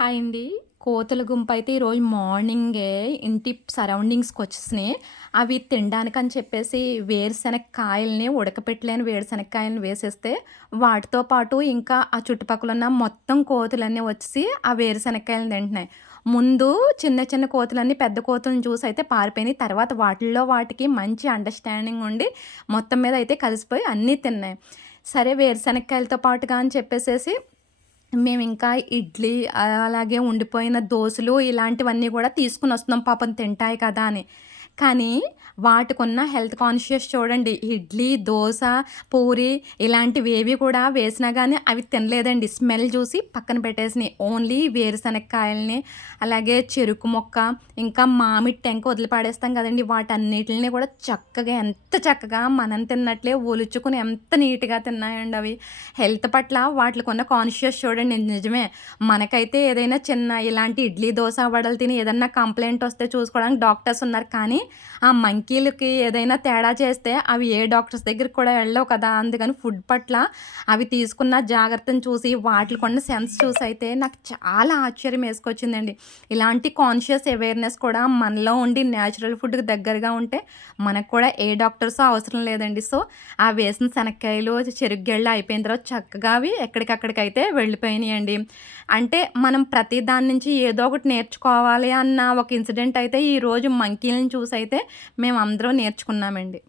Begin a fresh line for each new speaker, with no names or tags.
Hi అండి. కోతుల గుంపయితే ఈరోజు మార్నింగే ఇంటి సరౌండింగ్స్‌కి వచ్చేసినాయి. అవి తినడానికని చెప్పేసి వేరుశనగ కాయల్ని ఉడకపెట్టలేని వేరుశనగకాయలను వేసేస్తే, వాటితో పాటు ఇంకా ఆ చుట్టుపక్కల ఉన్న మొత్తం కోతులన్నీ వచ్చేసి ఆ వేరుశనగకాయలను తింటున్నాయి. ముందు చిన్న చిన్న కోతులన్నీ పెద్ద కోతులను చూసి అయితే పారిపోయినాయి. తర్వాత వాటిల్లో వాటికి మంచి అండర్‌స్టాండింగ్ ఉండి మొత్తం మీద అయితే కలిసిపోయి అన్నీ తిన్నాయి. సరే వేరుశనగకాయలతో పాటుగా అని చెప్పేసేసి మేము ఇంకా ఇడ్లీ అలాగే ఉండిపోయిన దోసలు ఇలాంటివన్నీ కూడా తీసుకుని వస్తున్నాం పాపం తింటాయి కదా అని. కానీ వాటికున్న హెల్త్ కాన్షియస్ చూడండి. ఇడ్లీ, దోశ పూరి ఇలాంటివేవి కూడా వేసినా కానీ అవి తినలేదండి. స్మెల్ చూసి పక్కన పెట్టేసినాయి. ఓన్లీ వేరుశనగకాయలని, అలాగే చెరుకు మొక్క, ఇంకా మామిడి టెంక వదిలి పడేస్తాం వాటన్నిటిని కూడా చక్కగా ఎంత చక్కగా మనం తిన్నట్లే ఒలుచుకుని ఎంత నీట్‌గా తిన్నాయండి అవి. హెల్త్ పట్ల వాటిలకున్న కాన్షియస్ చూడండి నిజమే. మనకైతే ఏదైనా చిన్న ఇలాంటి ఇడ్లీ, దోశ వడలు తిని ఏదన్నా కంప్లైంట్ వస్తే చూసుకోవడానికి డాక్టర్స్ ఉన్నారు. కానీ ఆ మంకీలకి ఏదైనా తేడా చేస్తే అవి ఏ డాక్టర్స్ దగ్గరికి కూడా వెళ్ళవు కదా! అందుకని ఫుడ్ పట్ల అవి తీసుకున్న జాగ్రత్తను చూసి వాటిలకున్న సెన్స్ చూసి అయితే నాకు చాలా ఆశ్చర్యం వేసుకొచ్చిందండి. ఇలాంటి కాన్షియస్ అవేర్‌నెస్ కూడా మనలో ఉండి నేచురల్ ఫుడ్‌కి దగ్గరగా ఉంటే మనకు కూడా ఏ డాక్టర్స్ అవసరం లేదండి. సో, ఆ వేసిన శనక్కాయలు, చెరుకు అయిపోయిన తర్వాత చక్కగా అవి ఎక్కడికక్కడికైతే వెళ్ళిపోయినాయండి. అంటే మనం ప్రతి దాని నుంచి ఏదో ఒకటి నేర్చుకోవాలి అన్న ఒక ఇన్సిడెంట్ అయితే ఈరోజు మంకీలని అయితే మేము అందరం నేర్చుకున్నామండి.